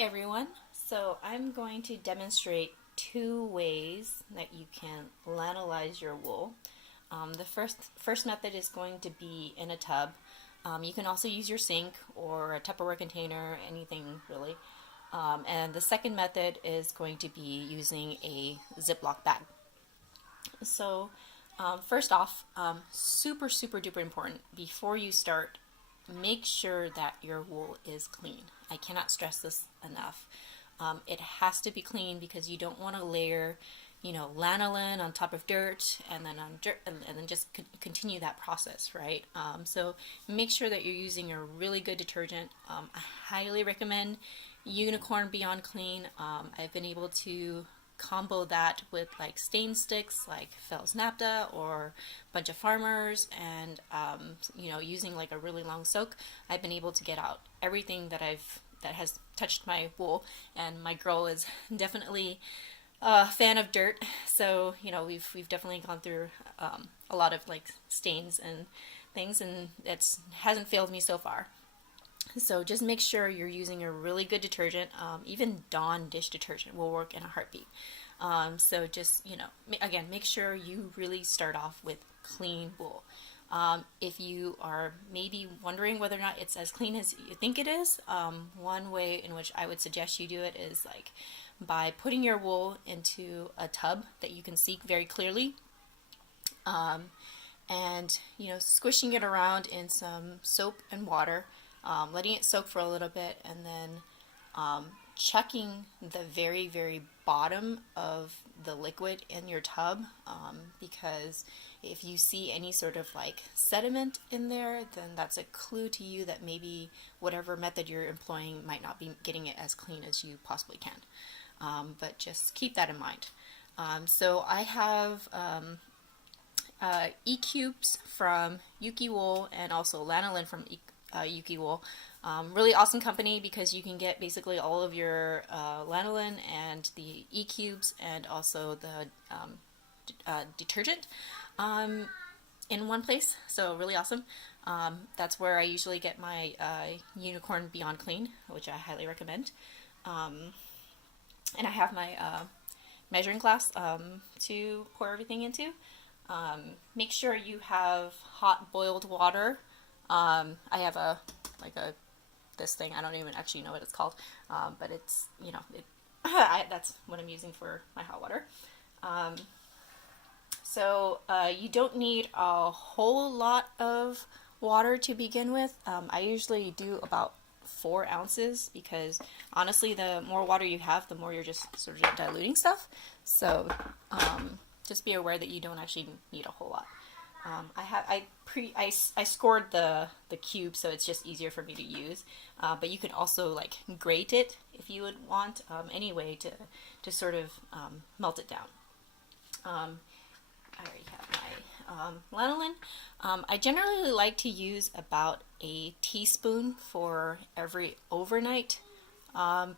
everyone. So I'm going to demonstrate two ways that you can lanolize your wool. The first method is going to be in a tub. You can also use your sink or a Tupperware container, anything really. And the second method is going to be using a Ziploc bag. So first off, super duper important, before you start, make sure that your wool is clean. I cannot stress this enough. It has to be clean because you don't want to layer, lanolin on top of dirt and then on dirt and then just continue that process, right? So make sure that you're using a really good detergent. I highly recommend Unicorn Beyond Clean. I've been able to combo that with like stain sticks like Fells Napta or Bunch of Farmers, and using like a really long soak, I've been able to get out everything that has touched my wool. And my girl is definitely a fan of dirt, so we've definitely gone through a lot of like stains and things, and it hasn't failed me so far. So just make sure you're using a really good detergent. Even Dawn dish detergent will work in a heartbeat. So just, again, make sure you really start off with clean wool. If you are maybe wondering whether or not it's as clean as you think it is, one way in which I would suggest you do it is like by putting your wool into a tub that you can see very clearly, and squishing it around in some soap and water. Letting it soak for a little bit, and then checking the very bottom of the liquid in your tub, because if you see any sort of like sediment in there, then that's a clue to you that maybe whatever method you're employing might not be getting it as clean as you possibly can. But just keep that in mind. So I have E-Cubes from Yuki Wool and also lanolin from Yuki Wool. Really awesome company because you can get basically all of your lanolin and the E-Cubes and also the detergent in one place. So really awesome. That's where I usually get my Unicorn Beyond Clean, which I highly recommend. And I have my measuring glass to pour everything into. Make sure you have hot boiled water. I have this thing, I don't even actually know what it's called, but it's, that's what I'm using for my hot water. So you don't need a whole lot of water to begin with. I usually do about 4 ounces because honestly, the more water you have, the more you're just sort of diluting stuff. So just be aware that you don't actually need a whole lot. I scored the cube, so it's just easier for me to use. But you can also like grate it if you would want, any way to sort of melt it down. I already have my lanolin. I generally like to use about a teaspoon for every overnight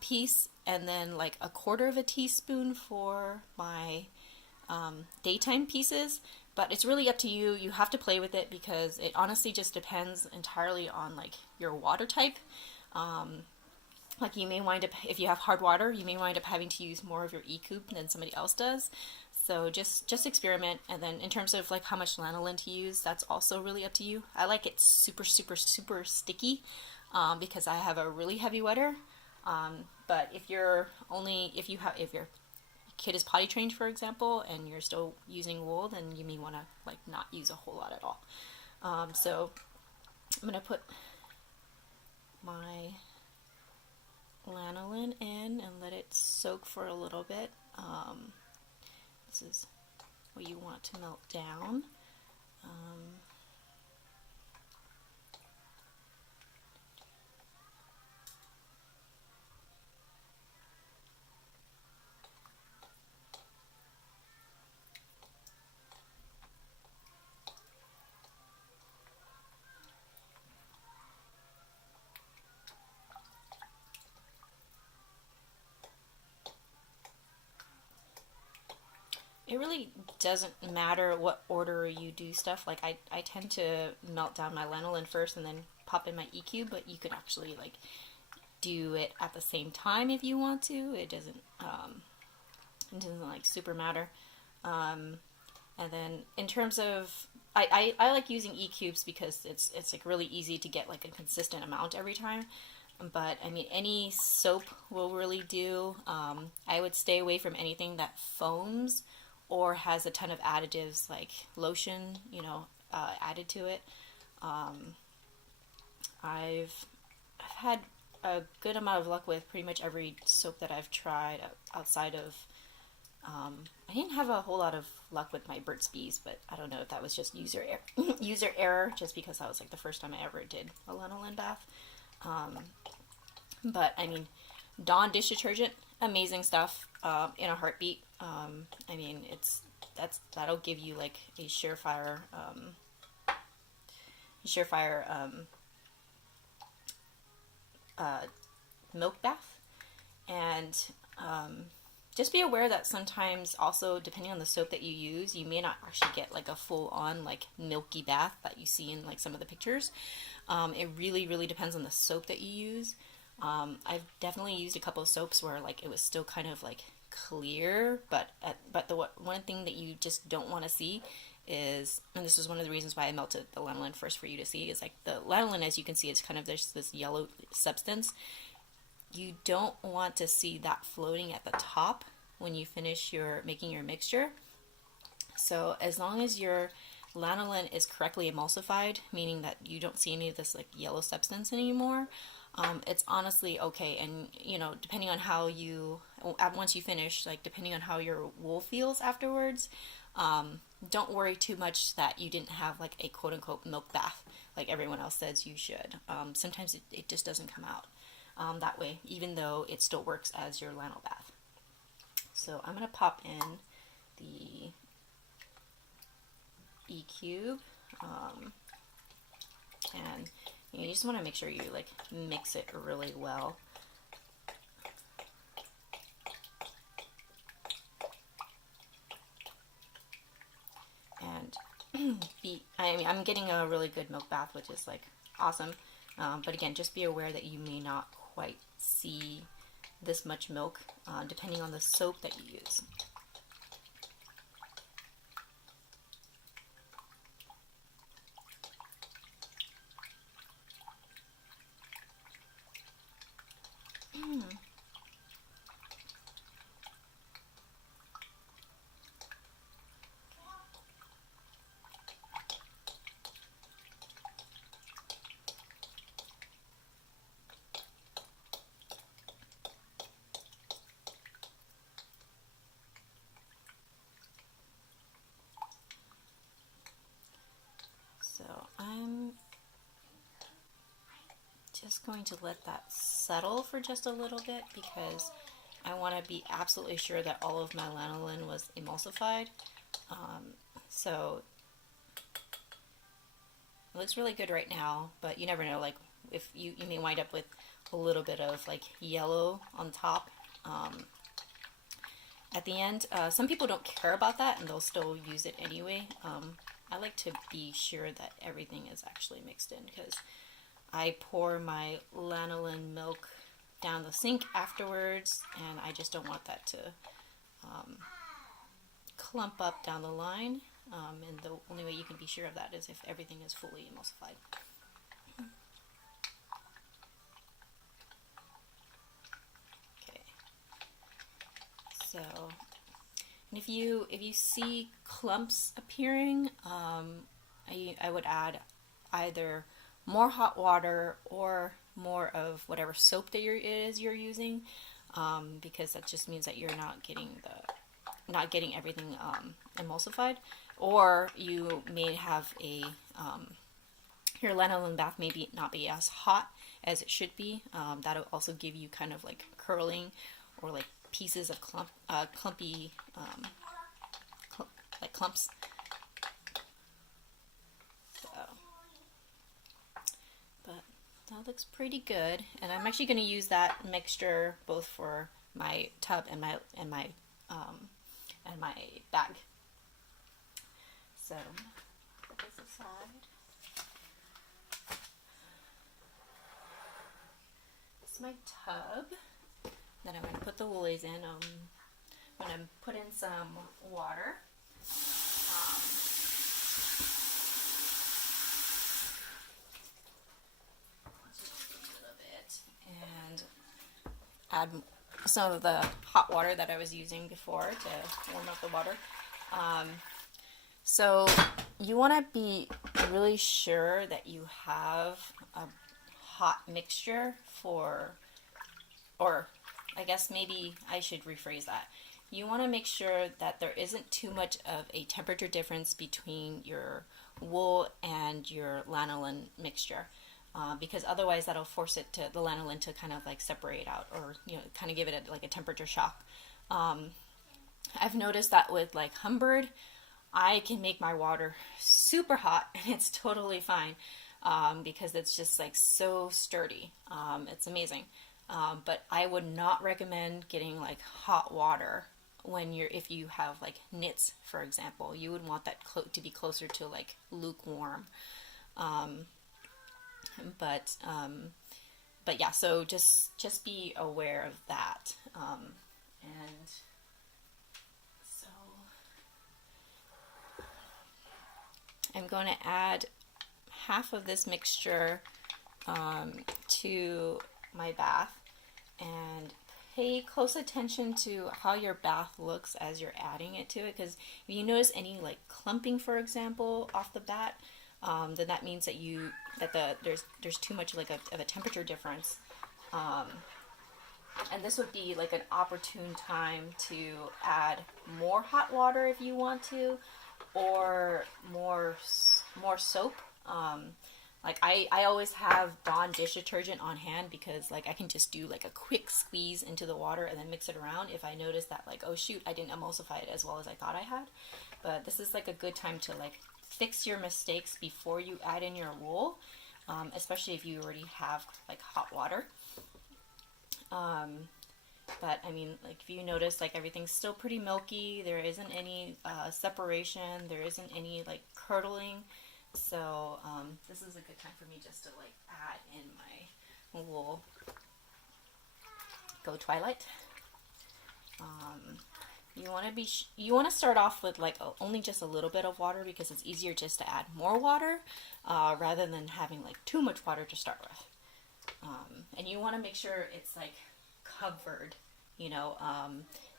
piece, and then like a quarter of a teaspoon for my daytime pieces. But it's really up to you. You have to play with it because it honestly just depends entirely on like your water type. Like you may wind up, if you have hard water, you may wind up having to use more of your E-Cube than somebody else does. So just experiment. And then in terms of like how much lanolin to use, that's also really up to you. I like it super sticky because I have a really heavy wetter. But if your kid is potty trained, for example, and you're still using wool, then you may want to like not use a whole lot at all. So I'm going to put my lanolin in and let it soak for a little bit. This is what you want to melt down. It really doesn't matter what order you do stuff. Like I tend to melt down my lanolin first and then pop in my E-Cube, but you could actually like do it at the same time if you want to. It doesn't like super matter. And then in terms of, I like using E-cubes because it's like really easy to get like a consistent amount every time. But I mean, any soap will really do. I would stay away from anything that foams or has a ton of additives like lotion, added to it. I've had a good amount of luck with pretty much every soap that I've tried outside of. I didn't have a whole lot of luck with my Burt's Bees, but I don't know if that was just user error, just because that was like the first time I ever did a lanolin bath. But I mean, Dawn dish detergent, amazing stuff, in a heartbeat. I mean, that'll give you like a surefire milk bath. And just be aware that sometimes also, depending on the soap that you use, you may not actually get like a full-on like milky bath that you see in like some of the pictures. It really, really depends on the soap that you use. I've definitely used a couple of soaps where like it was still kind of like clear, but the one thing that you just don't want to see is, and this is one of the reasons why I melted the lanolin first for you to see, is like the lanolin, as you can see, it's kind of, there's this yellow substance. You don't want to see that floating at the top when you finish making your mixture. So as long as your lanolin is correctly emulsified, meaning that you don't see any of this like yellow substance anymore, it's honestly okay. And depending on how once you finish, like depending on how your wool feels afterwards, don't worry too much that you didn't have like a quote-unquote milk bath like everyone else says you should. Sometimes it just doesn't come out that way, even though it still works as your lano bath. So I'm going to pop in the E-cube, and you just want to make sure you like mix it really well. And I'm getting a really good milk bath, which is like awesome. But again, just be aware that you may not quite see this much milk, depending on the soap that you use. So I'm just going to let that settle for just a little bit because I want to be absolutely sure that all of my lanolin was emulsified. So it looks really good right now, but you never know, like if you may wind up with a little bit of like yellow on top at the end. Some people don't care about that and they'll still use it anyway. I like to be sure that everything is actually mixed in because I pour my lanolin milk down the sink afterwards, and I just don't want that to clump up down the line. And the only way you can be sure of that is if everything is fully emulsified. Okay. So, and if you see clumps appearing, I would add either more hot water or more of whatever soap that you're using, because that just means that you're not getting everything emulsified, or you may have your lanolin bath maybe not be as hot as it should be. That'll also give you kind of like curling or like pieces of clumpy like clumps. That looks pretty good, and I'm actually going to use that mixture both for my tub and my bag. So put this aside. is my tub that I'm going to put the woolies in. I'm going to put in some water. And add some of the hot water that I was using before to warm up the water. So you want to be really sure that you have a hot mixture or I guess maybe I should rephrase that. You want to make sure that there isn't too much of a temperature difference between your wool and your lanolin mixture. Because otherwise that'll force the lanolin to kind of like separate out, or kind of give it like a temperature shock. I've noticed that with like HumBird, I can make my water super hot and it's totally fine, because it's just like so sturdy. It's amazing. But I would not recommend getting like hot water if you have like knits, for example. You would want that to be closer to like lukewarm. But yeah, so just be aware of that. And so I'm going to add half of this mixture to my bath, and pay close attention to how your bath looks as you're adding it to it, because if you notice any like clumping, for example, off the bat, then that means that there's too much like of a temperature difference, and this would be like an opportune time to add more hot water if you want to, or more soap. Like I always have Dawn dish detergent on hand, because like I can just do like a quick squeeze into the water and then mix it around if I notice that like, oh shoot, I didn't emulsify it as well as I thought I had. But this is like a good time to like fix your mistakes before you add in your wool, especially if you already have like hot water. But I mean, like if you notice like everything's still pretty milky, there isn't any separation, there isn't any like curdling, so this is a good time for me just to like add in my wool. Go Twilight. You want to start off with like only just a little bit of water, because it's easier just to add more water rather than having like too much water to start with. And you want to make sure it's like covered,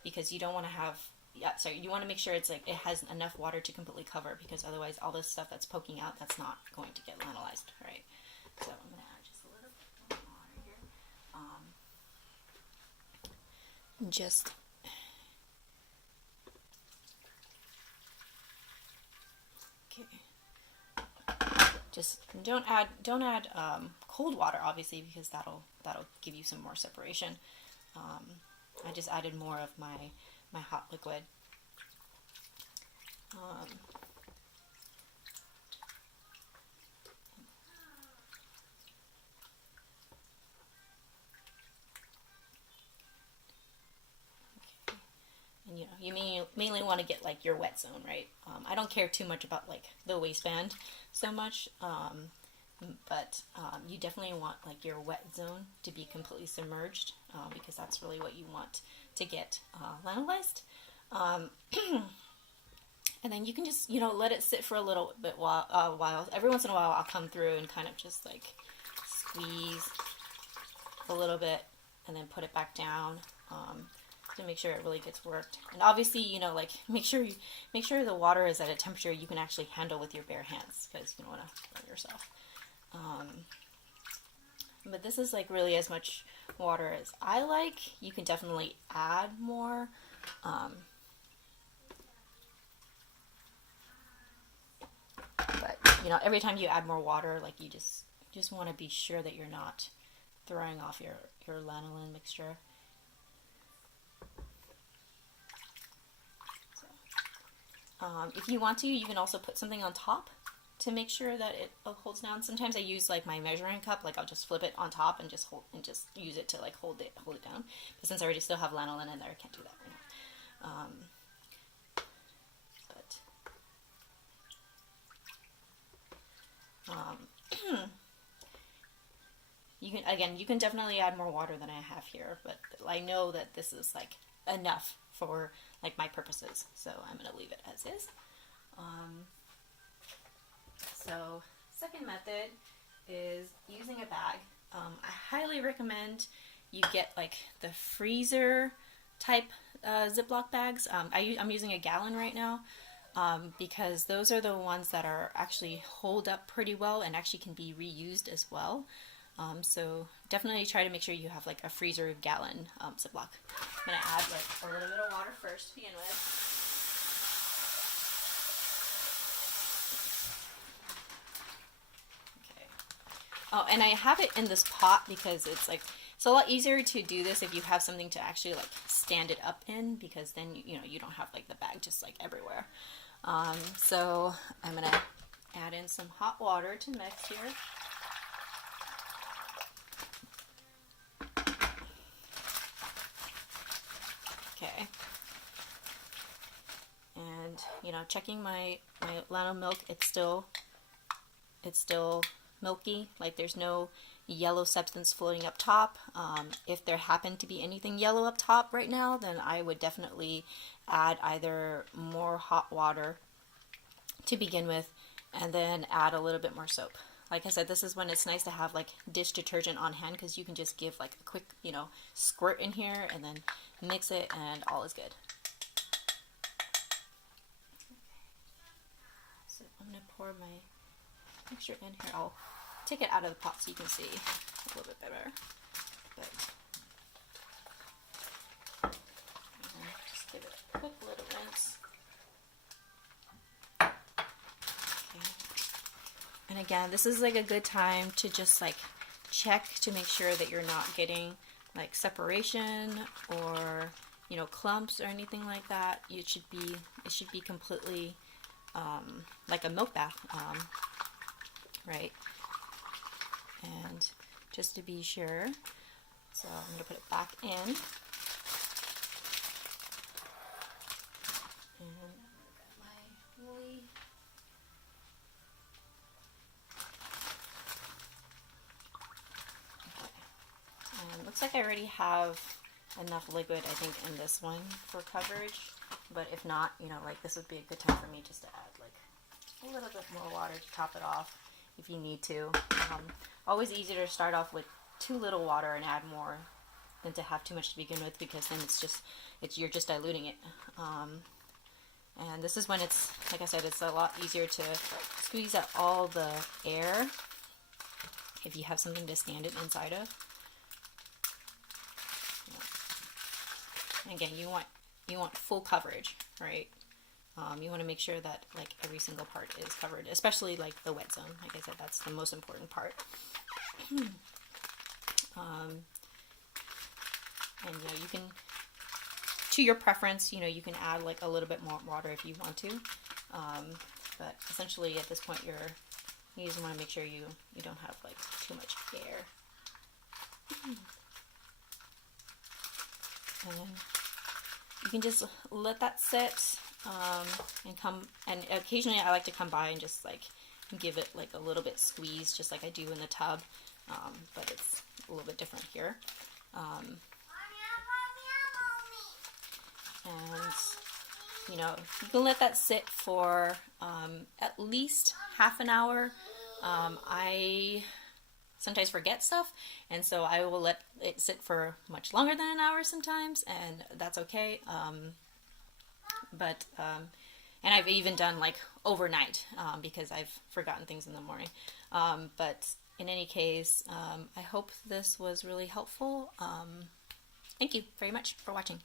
because you don't want to have, you want to make sure it's like it has enough water to completely cover, because otherwise all this stuff that's poking out, that's not going to get lanolized, right? So I'm going to add just a little bit more water here. Just don't add cold water, obviously, because that'll give you some more separation. I just added more of my hot liquid. And you mainly want to get like your wet zone, right? I don't care too much about like the waistband so much, but you definitely want like your wet zone to be completely submerged, because that's really what you want to get lanolized. And then you can just let it sit for a little bit while. Every once in a while I'll come through and kind of just like squeeze a little bit and then put it back down, to make sure it really gets worked. And obviously, like make sure the water is at a temperature you can actually handle with your bare hands, because you don't want to burn yourself. But this is like really as much water as I like. You can definitely add more. But every time you add more water, like you just want to be sure that you're not throwing off your lanolin mixture. If you want to, you can also put something on top to make sure that it holds down. Sometimes I use like my measuring cup, like I'll just flip it on top and just use it to like hold it down. But since I already still have lanolin in there, I can't do that right now. you can definitely add more water than I have here, but I know that this is like enough for like my purposes, so I'm gonna leave it as is. So second method is using a bag. I highly recommend you get like the freezer type Ziploc bags. I'm using a gallon right now because those are the ones that are actually hold up pretty well and actually can be reused as well. So definitely try to make sure you have like a freezer gallon Ziploc. I'm gonna add like a little bit of water first to begin with. Oh, and I have it in this pot because it's a lot easier to do this if you have something to actually like stand it up in, because then you don't have like the bag just like everywhere. So I'm gonna add in some hot water to mix here. Okay. And checking my Lano milk, it's still milky, like there's no yellow substance floating up top. If there happened to be anything yellow up top right now, then I would definitely add either more hot water to begin with and then add a little bit more soap. Like I said, this is when it's nice to have like dish detergent on hand, because you can just give like a quick squirt in here and then mix it and all is good. So I'm going to pour my mixture in here. I'll take it out of the pot so you can see a little bit better. But just give it a quick little rinse. Okay. And again, this is like a good time to just like check to make sure that you're not getting like separation or clumps or anything like that. It should be completely like a milk bath, right? And just to be sure, so I'm going to put it back in. And my woolly. Okay. And looks like I already have enough liquid, I think, in this one for coverage. But if not, like this would be a good time for me just to add like a little bit more water to top it off if you need to. Always easier to start off with too little water and add more than to have too much to begin with, because then you're just diluting it. And this is when it's, like I said, it's a lot easier to squeeze out all the air if you have something to stand it inside of. And again, you want full coverage, right? You want to make sure that like every single part is covered, especially like the wet zone. Like I said, that's the most important part. And you can, to your preference, you can add like a little bit more water if you want to. But essentially at this point you just want to make sure you don't have like too much air. And then you can just let that sit, and occasionally I like to come by and just like give it like a little bit squeeze, just like I do in the tub, but it's a little bit different here. And you can let that sit for at least half an hour. I sometimes forget stuff, and so I will let it sit for much longer than an hour sometimes, and that's okay. And I've even done like overnight because I've forgotten things in the morning. But in any case, I hope this was really helpful. Thank you very much for watching.